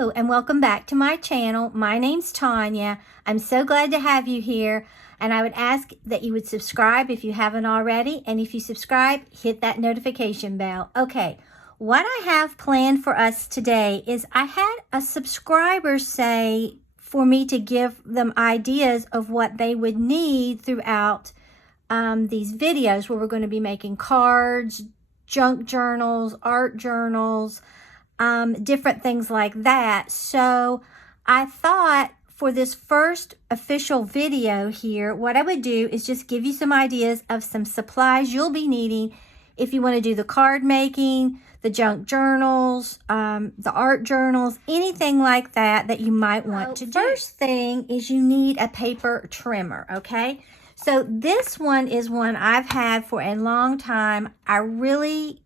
Hello and welcome back to my channel. My name's Tanya. I'm so glad to have you here, and I would ask that you would subscribe if you haven't already, and if you subscribe, hit that notification bell. Okay, what I have planned for us today is I had a subscriber say for me to give them ideas of what they would need throughout these videos where we're going to be making cards, junk journals, art journals, different things like that. So I thought for this first official video here, what I would do is just give you some ideas of some supplies you'll be needing if you want to do the card making, the junk journals, the art journals, anything like that that you might want to do. First thing is you need a paper trimmer, okay? So this one is one I've had for a long time. I really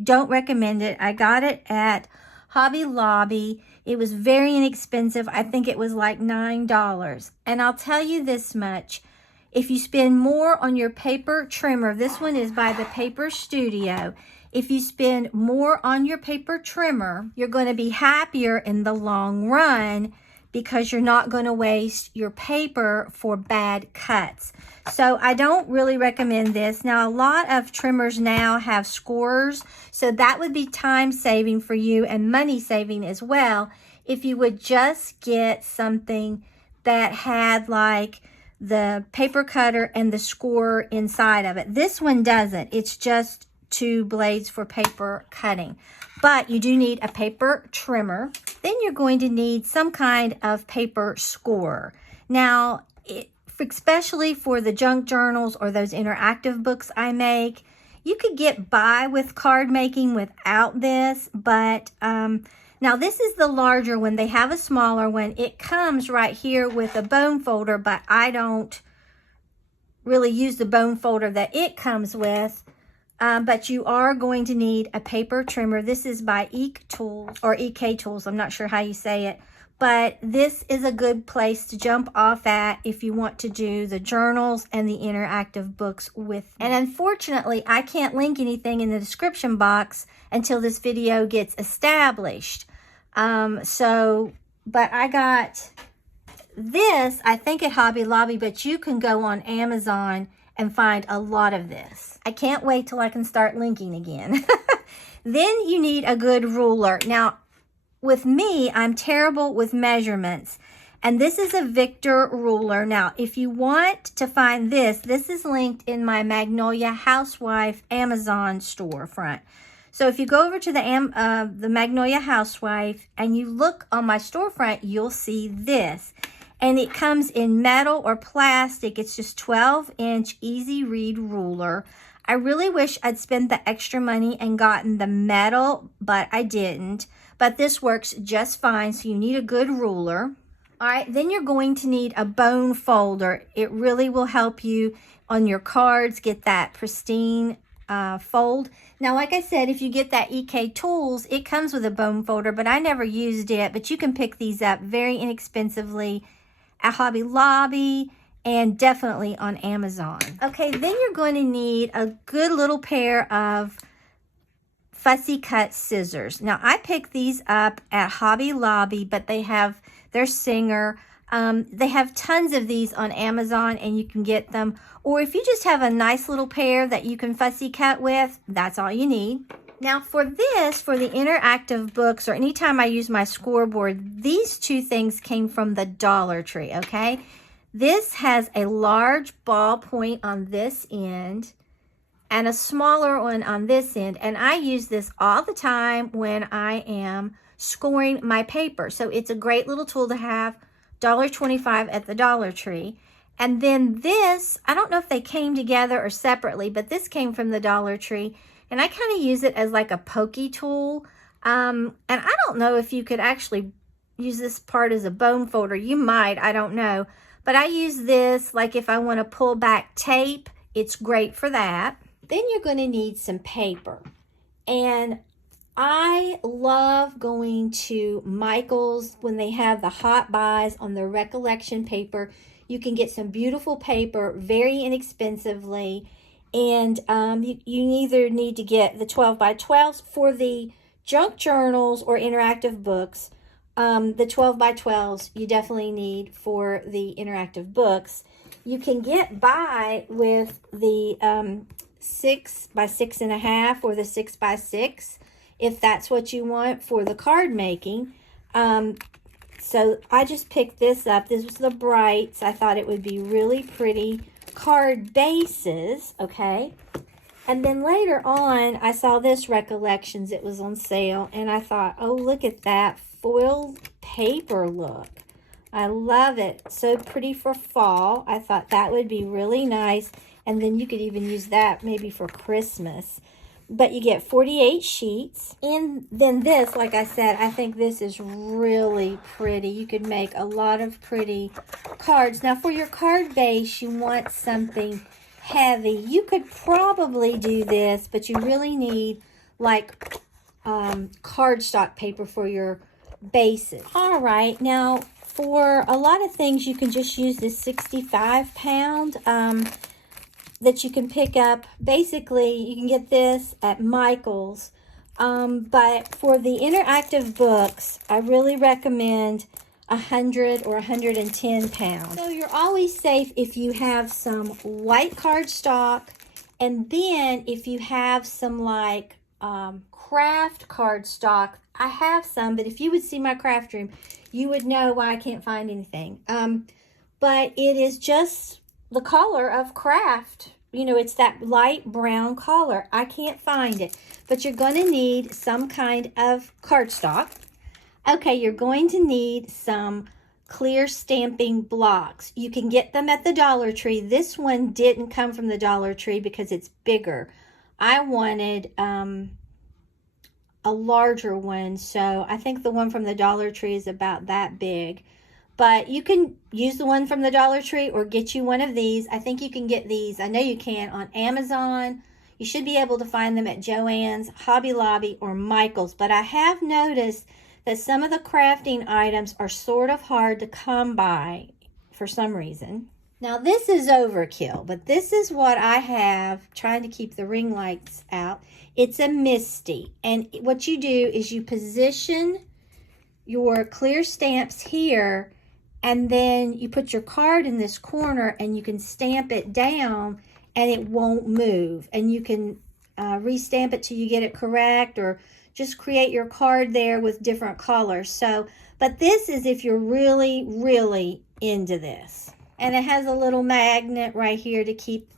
don't recommend it. I got it at Hobby Lobby. It was very inexpensive. I think it was like $9. And I'll tell you this much. If you spend more on your paper trimmer, this one is by the Paper Studio. If you spend more on your paper trimmer, you're going to be happier in the long run because you're not going to waste your paper for bad cuts. So I don't really recommend this. Now, a lot of trimmers now have scorers, so that would be time saving for you and money saving as well if you would just get something that had like the paper cutter and the scorer inside of it. This one doesn't. It's just two blades for paper cutting. But you do need a paper trimmer. Then you're going to need some kind of paper scorer. Now, especially for the junk journals or those interactive books I make, you could get by with card making without this, but now this is the larger one. They have a smaller one. It comes right here with a bone folder, but I don't really use the bone folder that it comes with. But you are going to need a paper trimmer. This is by EK Tools, or EK Tools. I'm not sure how you say it. But this is a good place to jump off at if you want to do the journals and the interactive books with me. And unfortunately, I can't link anything in the description box until this video gets established. But I got this, I think at Hobby Lobby, but you can go on Amazon and find a lot of this. I can't wait till I can start linking again. Then you need a good ruler. Now, with me, I'm terrible with measurements. And this is a Victor ruler. Now, if you want to find this, this is linked in my Magnolia Housewife Amazon storefront. So if you go over to the Magnolia Housewife and you look on my storefront, you'll see this. And it comes in metal or plastic. It's just 12-inch easy read ruler. I really wish I'd spent the extra money and gotten the metal, but I didn't. But this works just fine, so you need a good ruler. All right, then you're going to need a bone folder. It really will help you on your cards get that pristine fold. Now, like I said, if you get that EK Tools, it comes with a bone folder, but I never used it. But you can pick these up very inexpensively at Hobby Lobby and definitely on Amazon. Okay, then you're going to need a good little pair of fussy cut scissors. Now, I picked these up at Hobby Lobby, but they have their Singer. They have tons of these on Amazon, and you can get them. Or if you just have a nice little pair that you can fussy cut with, that's all you need. Now, for this, for the interactive books, or anytime I use my scoreboard, these two things came from the Dollar Tree, okay? This has a large ballpoint on this end and a smaller one on this end. And I use this all the time when I am scoring my paper. So it's a great little tool to have. $1.25 at the Dollar Tree. And then this, I don't know if they came together or separately, but this came from the Dollar Tree. And I kind of use it as like a pokey tool. And I don't know if you could actually use this part as a bone folder. You might, I don't know. But I use this like if I want to pull back tape. It's great for that. Then you're going to need some paper. And I love going to Michael's when they have the hot buys on the recollection paper. You can get some beautiful paper very inexpensively. And you either need to get the 12 by 12s for the junk journals or interactive books. the 12 by 12s you definitely need for the interactive books. You can get by with the 6 by 6.5 or the 6 by 6 if that's what you want for the card making. So I just picked this up. This was the Brights. I thought it would be really pretty card bases, okay? And then later on, I saw this Recollections. It was on sale, and I thought, oh, look at that foil paper look. I love it. So pretty for fall. I thought that would be really nice, and then you could even use that maybe for Christmas. But you get 48 sheets. And then this, like I said, I think this is really pretty. You could make a lot of pretty cards. Now, for your card base, you want something heavy. You could probably do this, but you really need like cardstock paper for your bases. All right, now for a lot of things, you can just use this 65 pound that you can pick up. Basically, you can get this at Michael's. But for the interactive books, I really recommend 100 or 110 pounds. So you're always safe if you have some white cardstock, and then if you have some like craft cardstock. I have some, but if you would see my craft room, you would know why I can't find anything. But it is just the color of craft. You know, it's that light brown color. I can't find it, but you're going to need some kind of cardstock. Okay, you're going to need some clear stamping blocks. You can get them at the Dollar Tree. This one didn't come from the Dollar Tree because it's bigger. I wanted a larger one, so I think the one from the Dollar Tree is about that big. But you can use the one from the Dollar Tree or get you one of these. I think you can get these, I know you can, on Amazon. You should be able to find them at Joann's, Hobby Lobby, or Michael's. But I have noticed that some of the crafting items are sort of hard to come by for some reason. Now this is overkill, but this is what I have, trying to keep the ring lights out. It's a Misty, and what you do is you position your clear stamps here, and then you put your card in this corner and you can stamp it down and it won't move. And you can restamp it till you get it correct, or just create your card there with different colors. So, but this is if you're really, really into this. And it has a little magnet right here to keep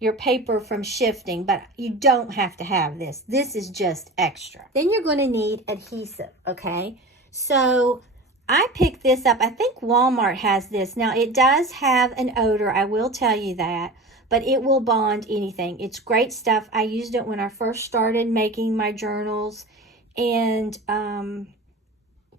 your paper from shifting, but you don't have to have this. This is just extra. Then you're going to need adhesive, okay? So I picked this up. I think Walmart has this. Now, it does have an odor, I will tell you that, but it will bond anything. It's great stuff. I used it when I first started making my journals and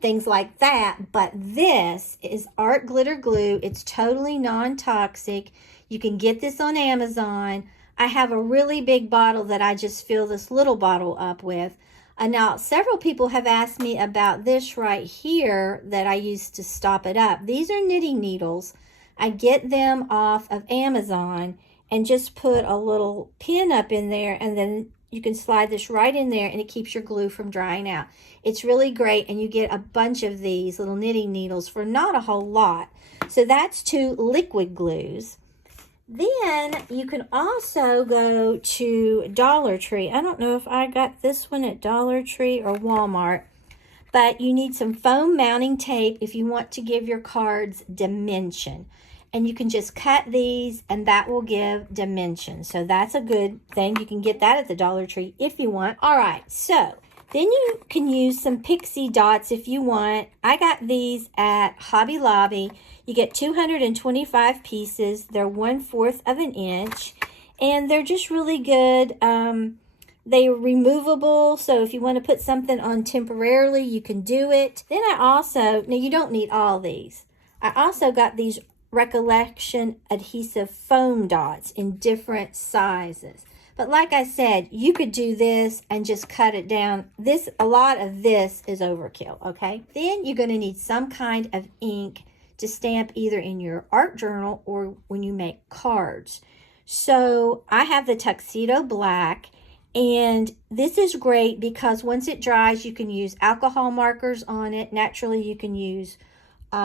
things like that. But this is art glitter glue. It's totally non-toxic. You can get this on Amazon. I have a really big bottle that I just fill this little bottle up with. Now, several people have asked me about this right here that I use to stop it up. These are knitting needles. I get them off of Amazon and just put a little pin up in there, and then you can slide this right in there and it keeps your glue from drying out. It's really great, and you get a bunch of these little knitting needles for not a whole lot. So that's 2 liquid glues. Then you can also go to Dollar Tree. I don't know if I got this one at Dollar Tree or Walmart, but you need some foam mounting tape if you want to give your cards dimension. And you can just cut these and that will give dimension. So that's a good thing. You can get that at the Dollar Tree if you want. All right, so then you can use some pixie dots if you want. I got these at Hobby Lobby. You get 225 pieces. They're 1/4 of an inch, and they're just really good. They're removable, so if you want to put something on temporarily, you can do it. Then I also, now you don't need all these. I also got these Recollection adhesive foam dots in different sizes. But like I said, you could do this and just cut it down. This, a lot of this is overkill, okay? Then you're going to need some kind of ink to stamp either in your art journal or when you make cards. So I have the Tuxedo Black, And this is great because once it dries, you can use alcohol markers on it. Naturally, you can use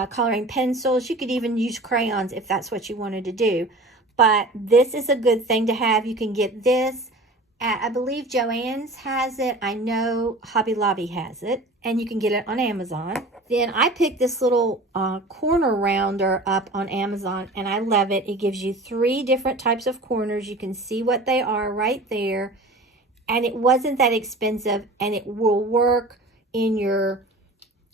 coloring pencils. You could even use crayons if that's what you wanted to do. But this is a good thing to have. You can get this at, I believe Joann's has it. I know Hobby Lobby has it. And you can get it on Amazon. Then I picked this little corner rounder up on Amazon, and I love it. It gives you 3 different types of corners. You can see what they are right there. And it wasn't that expensive, and it will work in your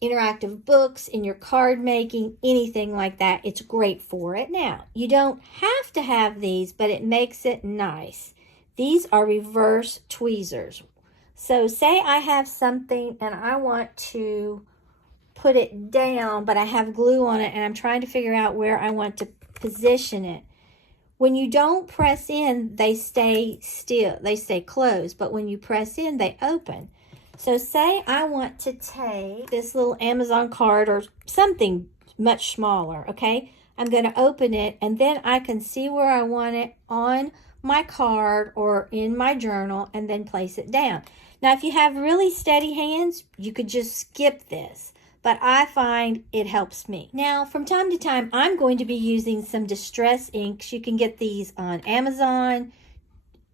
interactive books, in your card making, anything like that. It's great for it. Now, you don't have to have these, but it makes it nice. These are reverse tweezers. So say I have something and I want to put it down, but I have glue on it and I'm trying to figure out where I want to position it. When you don't press in, they stay still, they stay closed, but when you press in, they open. So say I want to take this little Amazon card or something much smaller, okay? I'm going to open it, and then I can see where I want it on my card or in my journal, and then place it down. Now, if you have really steady hands, you could just skip this, but I find it helps me. Now, from time to time, I'm going to be using some distress inks. You can get these on Amazon,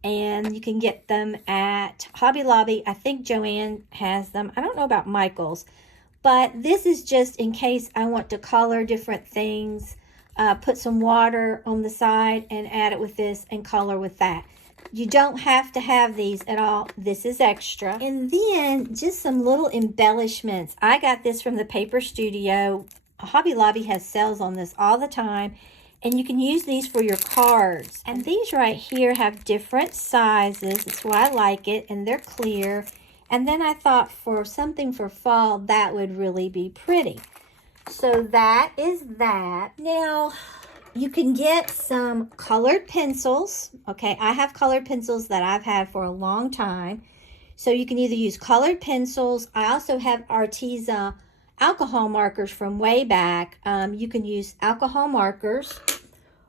and you can get them at Hobby Lobby. I think Joann has them. I don't know about Michael's, but this is just in case I want to color different things. Put some water on the side and add it with this and color with that. You don't have to have these at all. This is extra. And then just some little embellishments. I got this from the Paper Studio. Hobby Lobby has sales on this all the time. And you can use these for your cards. And these right here have different sizes. That's why I like it. And they're clear. And then I thought for something for fall, that would really be pretty. So that is that. Now, you can get some colored pencils. Okay, I have colored pencils that I've had for a long time. So you can either use colored pencils. I also have Arteza alcohol markers from way back. You can use alcohol markers.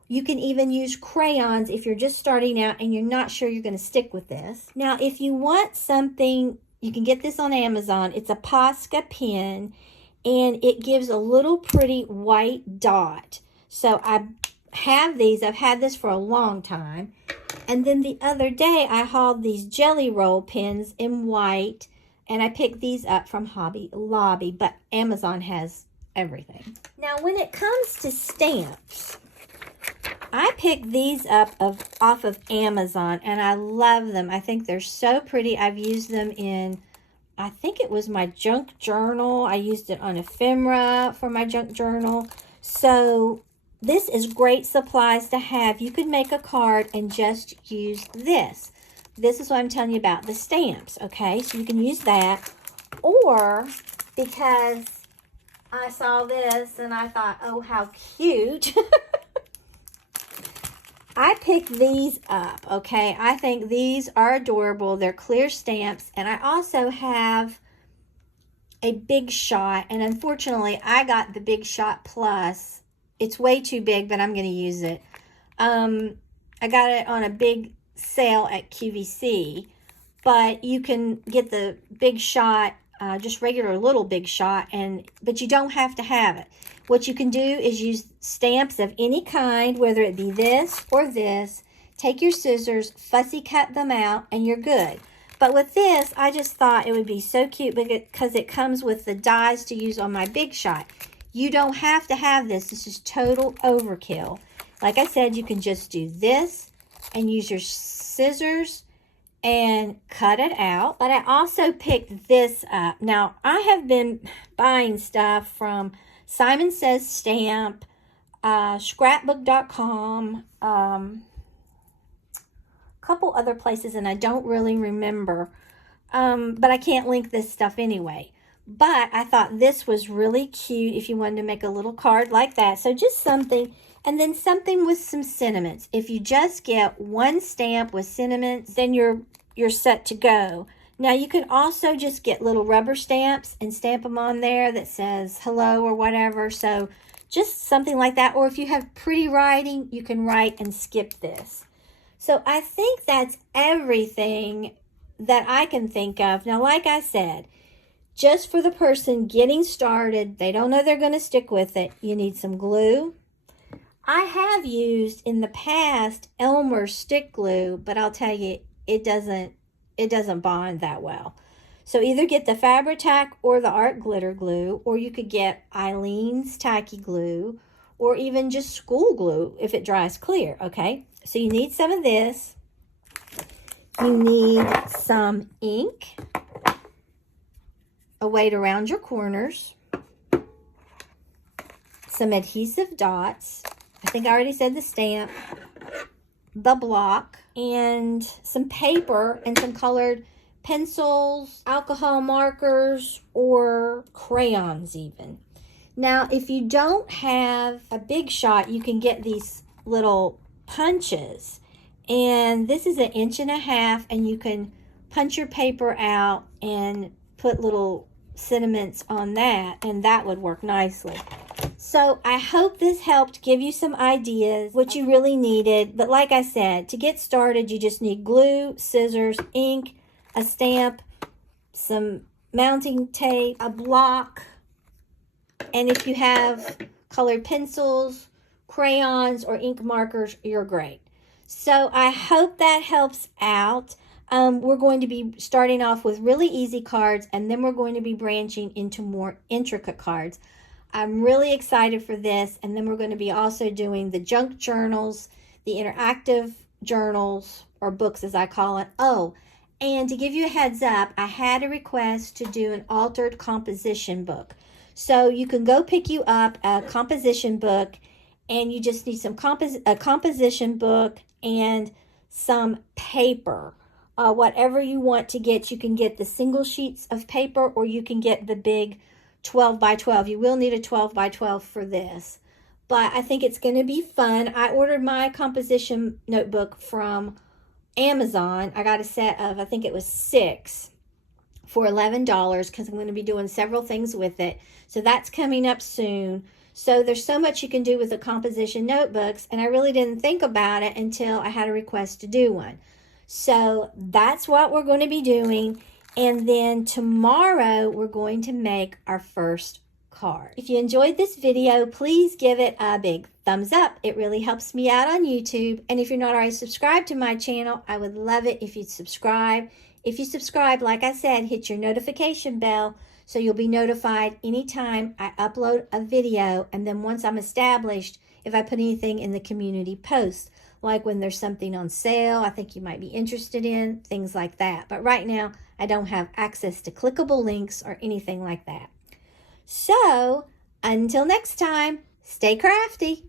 You can even use crayons if you're just starting out and you're not sure you're going to stick with this. Now, if you want something, you can get this on Amazon. It's a Posca pen, and it gives a little pretty white dot. So I have these. I've had this for a long time. And then the other day, I hauled these Jelly Roll pens in white, and I picked these up from Hobby Lobby, but Amazon has everything. Now, when it comes to stamps, I picked these up off of Amazon, and I love them. I think they're so pretty. I've used them in, I think it was my junk journal. I used it on ephemera for my junk journal. So this is great supplies to have. You could make a card and just use this. This is what I'm telling you about, the stamps, okay? So you can use that. Or, because I saw this and I thought, oh, how cute. I picked these up, okay? I think these are adorable. They're clear stamps. And I also have a Big Shot. And unfortunately, I got the Big Shot Plus. It's way too big, but I'm going to use it. I got it on a big sale at QVC. But you can get the Big Shot, just regular little Big Shot. But you don't have to have it. What you can do is use stamps of any kind, whether it be this or this. Take your scissors, fussy cut them out, and you're good. But with this, I just thought it would be so cute because it comes with the dies to use on my Big Shot. You don't have to have this. This is total overkill. Like I said, you can just do this and use your scissors and cut it out. But I also picked this up. Now, I have been buying stuff from Simon Says Stamp, scrapbook.com, a couple other places, and I don't really remember. But I can't link this stuff anyway. But I thought this was really cute if you wanted to make a little card like that. So just something, and then something with some sentiments. If you just get one stamp with sentiments, then you're set to go. Now, you can also just get little rubber stamps and stamp them on there that says hello or whatever. So just something like that. Or if you have pretty writing, you can write and skip this. So I think that's everything that I can think of. Now, like I said, just for the person getting started, they don't know they're going to stick with it, you need some glue. I have used in the past Elmer's stick glue, but I'll tell you, it doesn't bond that well. So either get the Fabri-Tac or the Art Glitter glue, or you could get Eileen's Tacky glue, or even just school glue if it dries clear, okay? So you need some of this. You need some ink, a weight around your corners, some adhesive dots. I think I already said the stamp, the block, and some paper and some colored pencils, alcohol markers, or crayons even. Now, if you don't have a big shot, you can get these little punches. And this is 1.5 inches, and you can punch your paper out and put little sentiments on that, and that would work nicely. So I hope this helped give you some ideas, what you really needed. But like I said, to get started, you just need glue, scissors, ink, a stamp, some mounting tape, a block, and if you have colored pencils, crayons, or ink markers, you're great. So I hope that helps out. We're going to be starting off with really easy cards, and then we're going to be branching into more intricate cards. I'm really excited for this, and then we're going to be also doing the junk journals, the interactive journals, or books as I call it. Oh, and to give you a heads up, I had a request to do an altered composition book. So you can go pick you up a composition book, and you just need some a composition book and some paper. Whatever you want to get, you can get the single sheets of paper, or you can get the big 12 by 12. You will need a 12 by 12 for this, but I think it's going to be fun. I ordered my composition notebook from Amazon. I got a set of, I think it was 6 for $11 because I'm going to be doing several things with it. So that's coming up soon. So there's so much you can do with the composition notebooks, and I really didn't think about it until I had a request to do one. So that's what we're going to be doing. And then tomorrow we're going to make our first card. If you enjoyed this video, please give it a big thumbs up. It really helps me out on YouTube. And if you're not already subscribed to my channel, I would love it if you'd subscribe. If you subscribe, like I said, hit your notification bell so you'll be notified anytime I upload a video. And then once I'm established, if I put anything in the community post, like when there's something on sale I think you might be interested in, things like that. But right now, I don't have access to clickable links or anything like that. So, until next time, stay crafty.